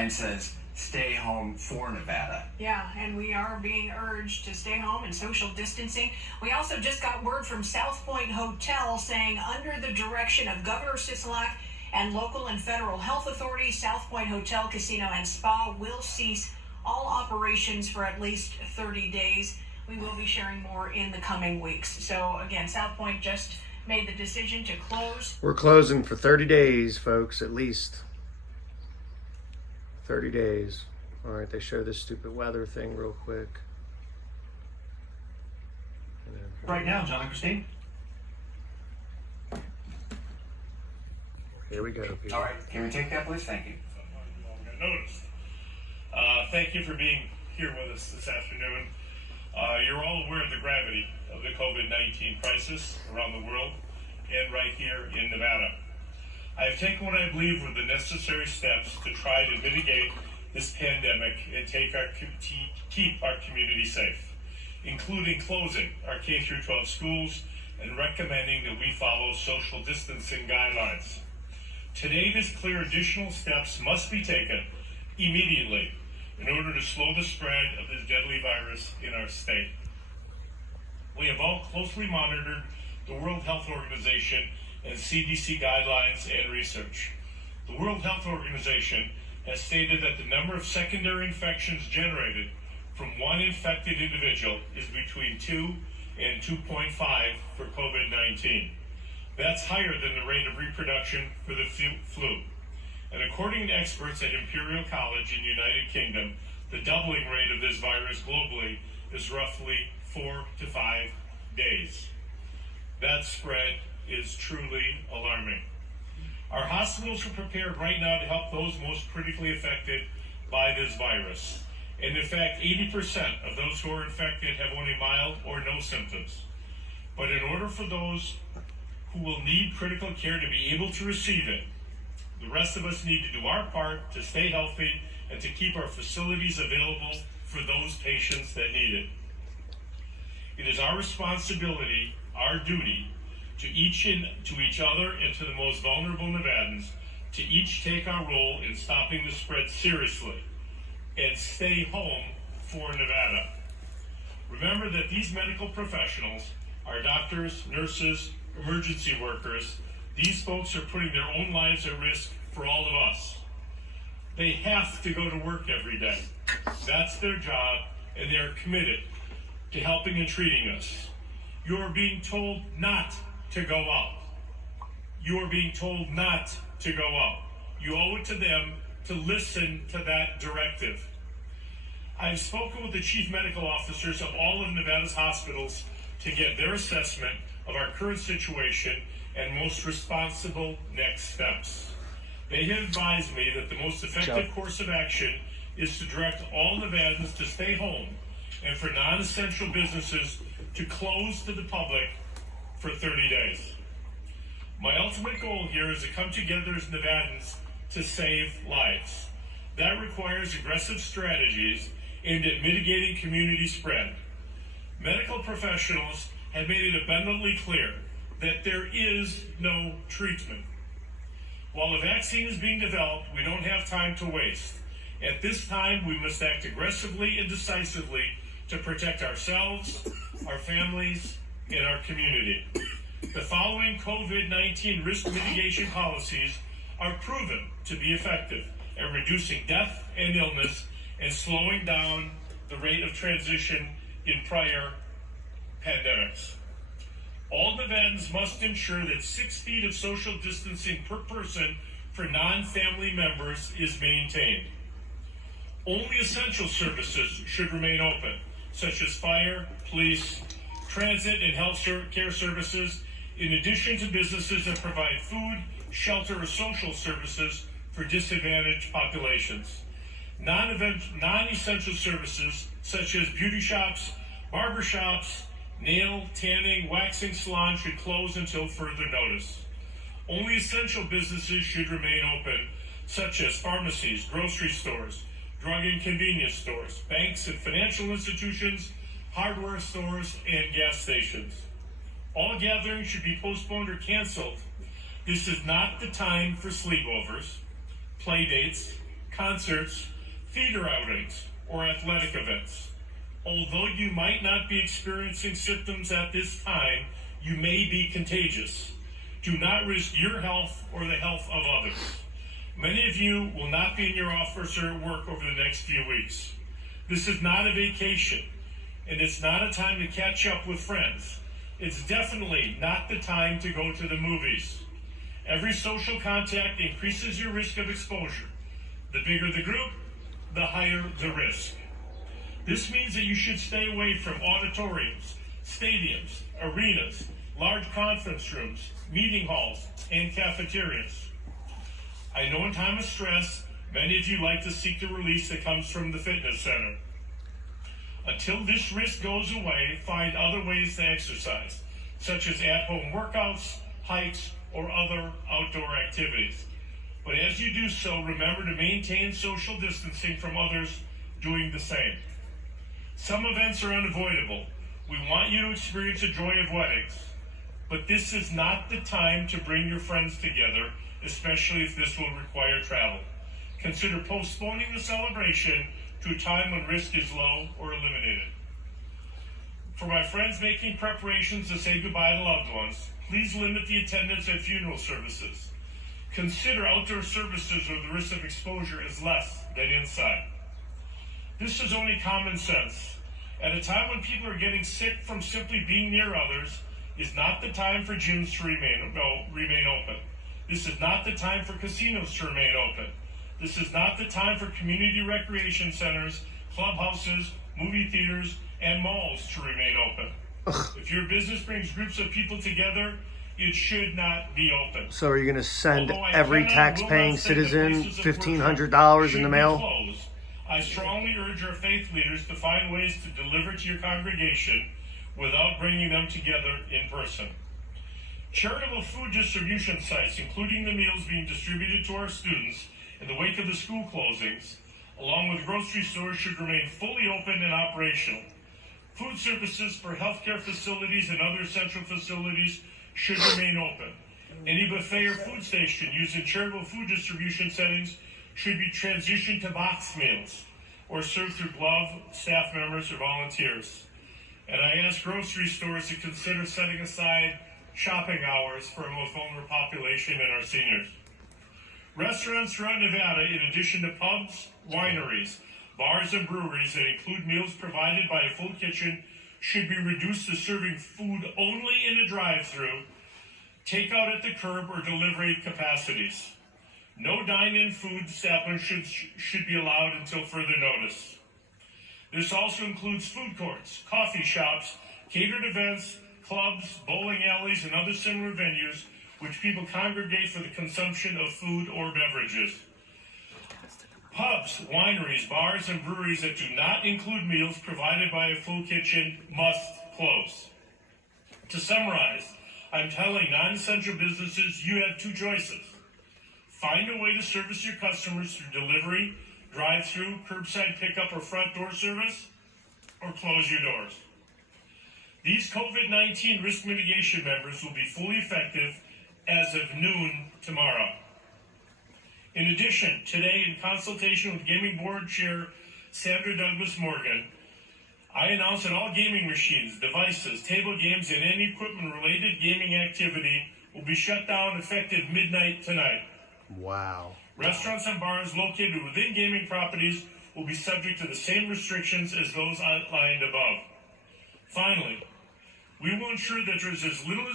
sign says, "Stay home for Nevada." Yeah, and we are being urged to stay home and social distancing. We also just got word from South Point Hotel saying, under the direction of Governor Sisolak and local and federal health authorities, South Point Hotel, Casino, and Spa will cease all operations for at least 30 days. We will be sharing more in the coming weeks. So again, South Point just made the decision to close. We're closing for 30 days, folks, at least. 30 days. All right, they show this stupid weather thing real quick. Right now, John and Christine. Here we go. All right, can we take that, please? Thank you. Noticed. Thank you for being here with us this afternoon. You're all aware of the gravity of the COVID-19 crisis around the world and right here in Nevada. I have taken what I believe were the necessary steps to try to mitigate this pandemic and keep our community safe, including closing our K-12 schools and recommending that we follow social distancing guidelines. Today, it is clear additional steps must be taken immediately in order to slow the spread of this deadly virus in our state. We have all closely monitored the World Health Organization and CDC guidelines and research. The World Health Organization has stated that the number of secondary infections generated from one infected individual is between 2 and 2.5 for COVID-19. That's higher than the rate of reproduction for the flu. And according to experts at Imperial College in the United Kingdom, the doubling rate of this virus globally is roughly 4 to 5 days. That spread is truly alarming. Our hospitals are prepared right now to help those most critically affected by this virus. And in fact, 80% of those who are infected have only mild or no symptoms. But in order for those who will need critical care to be able to receive it, the rest of us need to do our part to stay healthy and to keep our facilities available for those patients that need it. It is our responsibility, our duty, to each other and to the most vulnerable Nevadans, to each take our role in stopping the spread seriously and stay home for Nevada. Remember that these medical professionals, our doctors, nurses, emergency workers, these folks are putting their own lives at risk for all of us. They have to go to work every day. That's their job, and they're committed to helping and treating us. You're being told not to go out. You are being told not to go out. You owe it to them to listen to that directive. I've spoken with the chief medical officers of all of Nevada's hospitals to get their assessment of our current situation and most responsible next steps. They have advised me that the most effective course of action is to direct all Nevadans to stay home and for non-essential businesses to close to the public for 30 days. My ultimate goal here is to come together as Nevadans to save lives. That requires aggressive strategies aimed at mitigating community spread. Medical professionals have made it abundantly clear that there is no treatment. While a vaccine is being developed, we don't have time to waste. At this time, we must act aggressively and decisively to protect ourselves, our families, and our community. The following COVID-19 risk mitigation policies are proven to be effective at reducing death and illness and slowing down the rate of transition in prior pandemics. All Nevadans must ensure that 6 feet of social distancing per person for non-family members is maintained. Only essential services should remain open, such as fire, police, transit, and health care services, in addition to businesses that provide food, shelter, or social services for disadvantaged populations. Non-essential services, such as beauty shops, barber shops, nail, tanning, waxing salons should close until further notice. Only essential businesses should remain open, such as pharmacies, grocery stores, drug and convenience stores, banks and financial institutions, hardware stores, and gas stations. All gatherings should be postponed or canceled. This is not the time for sleepovers, play dates, concerts, theater outings, or athletic events. Although you might not be experiencing symptoms at this time, you may be contagious. Do not risk your health or the health of others. Many of you will not be in your office or at work over the next few weeks. This is not a vacation, and it's not a time to catch up with friends. It's definitely not the time to go to the movies. Every social contact increases your risk of exposure. The bigger the group, the higher the risk. This means that you should stay away from auditoriums, stadiums, arenas, large conference rooms, meeting halls, and cafeterias. I know in time of stress, many of you like to seek the release that comes from the fitness center. Until this risk goes away, find other ways to exercise, such as at-home workouts, hikes, or other outdoor activities. But as you do so, remember to maintain social distancing from others doing the same. Some events are unavoidable. We want you to experience the joy of weddings, but this is not the time to bring your friends together, especially if this will require travel. Consider postponing the celebration to a time when risk is low or eliminated. For my friends making preparations to say goodbye to loved ones, please limit the attendance at funeral services. Consider outdoor services where the risk of exposure is less than inside. This is only common sense. At a time when people are getting sick from simply being near others, is not the time for gyms to remain open. This is not the time for casinos to remain open. This is not the time for community recreation centers, clubhouses, movie theaters, and malls to remain open. If your business brings groups of people together, it should not be open. So are you going to send Although I every cannot tax-paying rule out saying that citizen places of worship $1,500 in should the be mail? closed, I strongly urge our faith leaders to find ways to deliver to your congregation without bringing them together in person. Charitable food distribution sites, including the meals being distributed to our students in the wake of the school closings, along with grocery stores, should remain fully open and operational. Food services for healthcare facilities and other essential facilities should remain open. Any buffet or food station used in charitable food distribution settings should be transitioned to box meals or served through gloved staff members or volunteers. And I ask grocery stores to consider setting aside shopping hours for our most vulnerable population and our seniors. Restaurants throughout Nevada, in addition to pubs, wineries, bars, and breweries that include meals provided by a full kitchen, should be reduced to serving food only in a drive-thru, takeout at the curb, or delivery capacities. No dine-in food establishments should be allowed until further notice. This also includes food courts, coffee shops, catered events, clubs, bowling alleys, and other similar venues which people congregate for the consumption of food or beverages. Pubs, wineries, bars, and breweries that do not include meals provided by a full kitchen must close. To summarize, I'm telling non-essential businesses you have two choices. Find a way to service your customers through delivery, drive-through, curbside pickup, or front door service, or close your doors. These COVID-19 risk mitigation measures will be fully effective as of noon tomorrow. In addition, today, in consultation with Gaming Board Chair Sandra Douglas Morgan, I announced that all gaming machines, devices, table games, and any equipment-related gaming activity will be shut down effective midnight tonight. Wow. Restaurants and bars located within gaming properties will be subject to the same restrictions as those outlined above. Finally, we will ensure that there is as little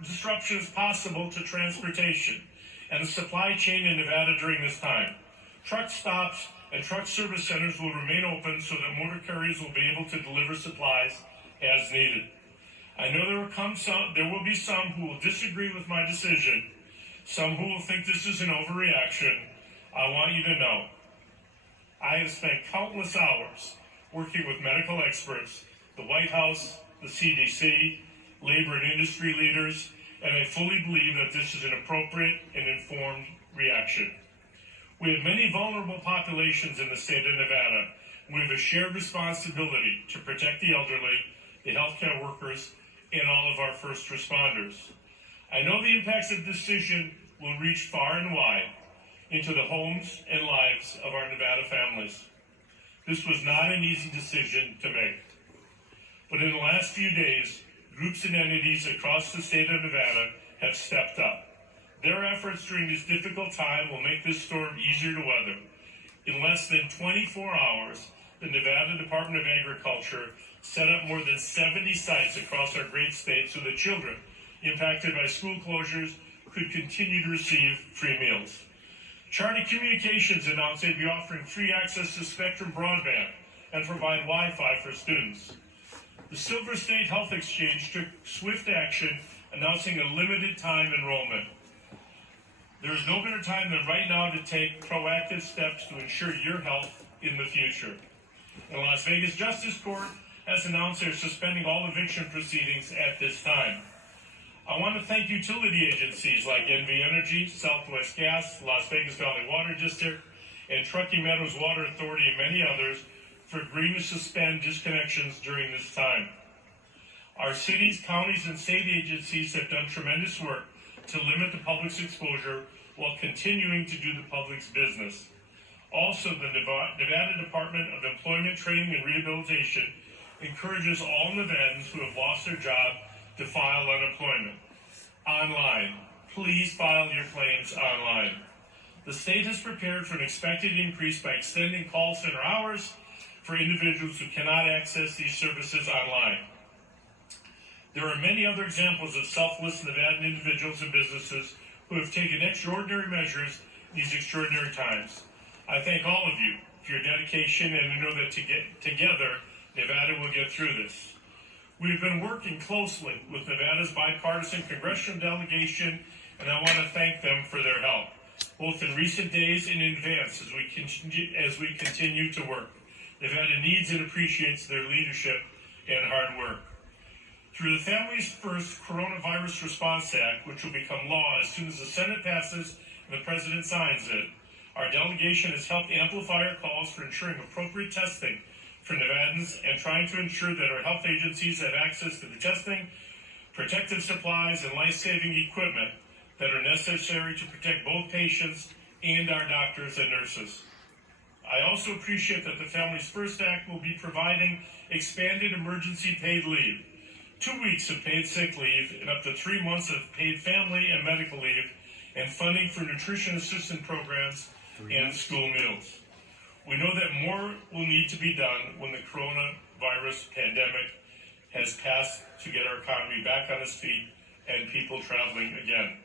disruption as possible to transportation and the supply chain in Nevada during this time. Truck stops and truck service centers will remain open so that motor carriers will be able to deliver supplies as needed. I know there will be some who will disagree with my decision, some who will think this is an overreaction. I want you to know, I have spent countless hours working with medical experts, the White House, the CDC, labor and industry leaders, and I fully believe that this is an appropriate and informed reaction. We have many vulnerable populations in the state of Nevada. We have a shared responsibility to protect the elderly, the healthcare workers, and all of our first responders. I know the impacts of the decision will reach far and wide. into the homes and lives of our Nevada families. This was not an easy decision to make. But in the last few days, groups and entities across the state of Nevada have stepped up. Their efforts during this difficult time will make this storm easier to weather. In less than 24 hours, the Nevada Department of Agriculture set up more than 70 sites across our great state so that children impacted by school closures could continue to receive free meals. Charter Communications announced they'd be offering free access to Spectrum broadband and provide Wi-Fi for students. The Silver State Health Exchange took swift action, announcing a limited time enrollment. There is no better time than right now to take proactive steps to ensure your health in the future. The Las Vegas Justice Court has announced they're suspending all eviction proceedings at this time. I want to thank utility agencies like NV Energy, Southwest Gas, Las Vegas Valley Water District, and Truckee Meadows Water Authority, and many others for agreeing to suspend disconnections during this time. Our cities, counties, and state agencies have done tremendous work to limit the public's exposure while continuing to do the public's business. Also, the Nevada Department of Employment, Training, and Rehabilitation encourages all Nevadans who have lost their job to file unemployment online. Please file your claims online. The state has prepared for an expected increase by extending call center hours for individuals who cannot access these services online. There are many other examples of selfless Nevadan individuals and businesses who have taken extraordinary measures in these extraordinary times. I thank all of you for your dedication, and I know that together, Nevada will get through this. We've been working closely with Nevada's bipartisan congressional delegation, and I want to thank them for their help, both in recent days and in advance as we continue to work. Nevada needs and appreciates their leadership and hard work. Through the Families First Coronavirus Response Act, which will become law as soon as the Senate passes and the President signs it, our delegation has helped amplify our calls for ensuring appropriate testing for Nevadans and trying to ensure that our health agencies have access to the testing, protective supplies, and life-saving equipment that are necessary to protect both patients and our doctors and nurses. I also appreciate that the Families First Act will be providing expanded emergency paid leave, 2 weeks of paid sick leave, and up to 3 months of paid family and medical leave, and funding for nutrition assistance programs and school meals. We know that more will need to be done when the coronavirus pandemic has passed to get our economy back on its feet and people traveling again.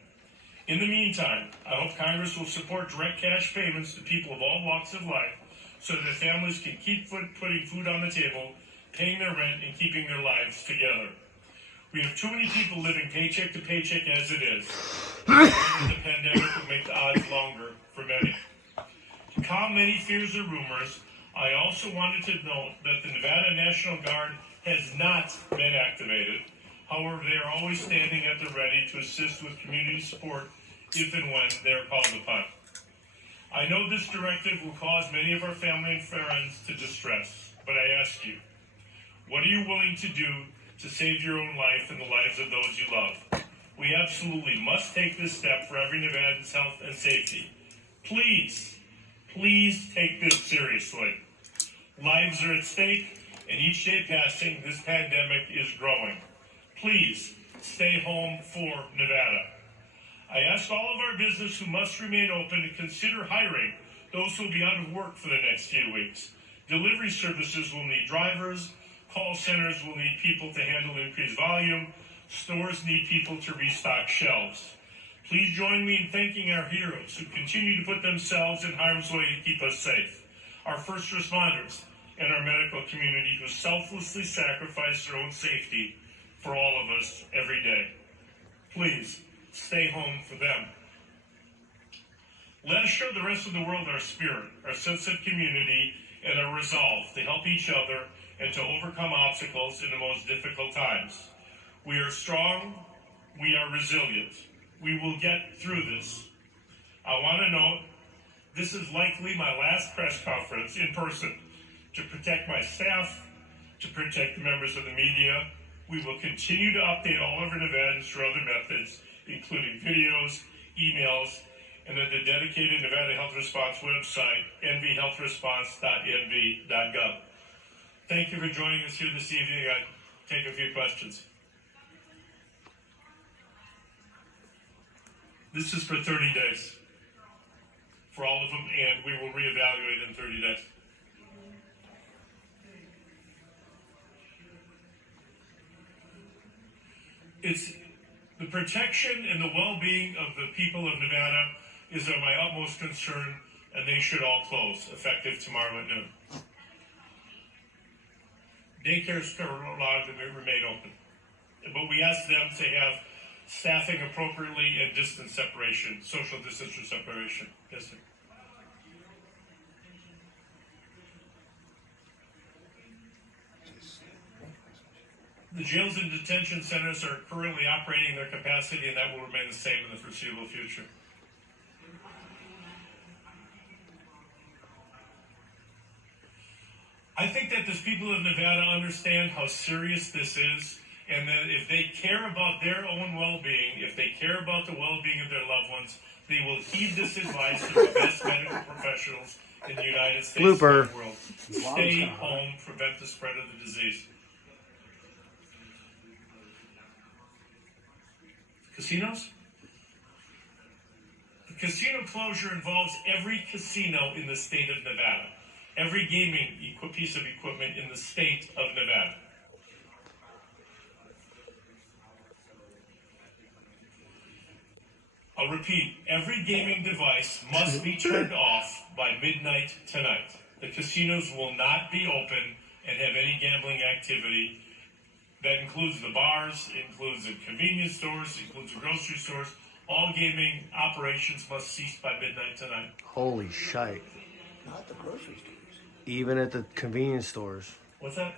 In the meantime, I hope Congress will support direct cash payments to people of all walks of life so that families can keep putting food on the table, paying their rent, and keeping their lives together. We have too many people living paycheck to paycheck as it is. The pandemic will make the odds longer for many. To calm many fears or rumors, I also wanted to note that the Nevada National Guard has not been activated. However, they are always standing at the ready to assist with community support if and when they are called upon. I know this directive will cause many of our family and friends to distress, but I ask you, what are you willing to do to save your own life and the lives of those you love? We absolutely must take this step for every Nevadan's health and safety. Please take this seriously. Lives are at stake, and each day passing, this pandemic is growing. Please stay home for Nevada. I ask all of our business who must remain open to consider hiring those who will be out of work for the next few weeks. Delivery services will need drivers. Call centers will need people to handle increased volume. Stores need people to restock shelves. Please join me in thanking our heroes who continue to put themselves in harm's way to keep us safe. Our first responders and our medical community who selflessly sacrifice their own safety for all of us every day. Please stay home for them. Let us show the rest of the world our spirit, our sense of community, and our resolve to help each other and to overcome obstacles in the most difficult times. We are strong. We are resilient. We will get through this. I want to note, this is likely my last press conference in person to protect my staff, to protect the members of the media. We will continue to update all of our Nevadans through other methods, including videos, emails, and at the dedicated Nevada Health Response website, nvhealthresponse.nv.gov. Thank you for joining us here this evening. I'll take a few questions. This is for 30 days for all of them, and we will reevaluate in 30 days. It's the protection and the well-being of the people of Nevada is of my utmost concern, and they should all close effective tomorrow at noon. Daycares are allowed to remain open, but we ask them to have staffing appropriately and distance separation, social distance separation. Yes, sir. The jails and detention centers are currently operating their capacity, and that will remain the same in the foreseeable future. I think that the people of Nevada understand how serious this is, and that if they care about their own well-being, if they care about the well-being of their loved ones, they will heed this advice of the best medical professionals in the United States Blooper. and the world. Stay home, prevent the spread of the disease. Casinos? The casino closure involves every casino in the state of Nevada, every gaming piece of equipment in the state of Nevada. I'll repeat, every gaming device must be turned off by midnight tonight. The casinos will not be open and have any gambling activity. That includes the bars, includes the convenience stores, includes the grocery stores. All gaming operations must cease by midnight tonight. Holy shite. Not the grocery stores. Even at the convenience stores. What's that?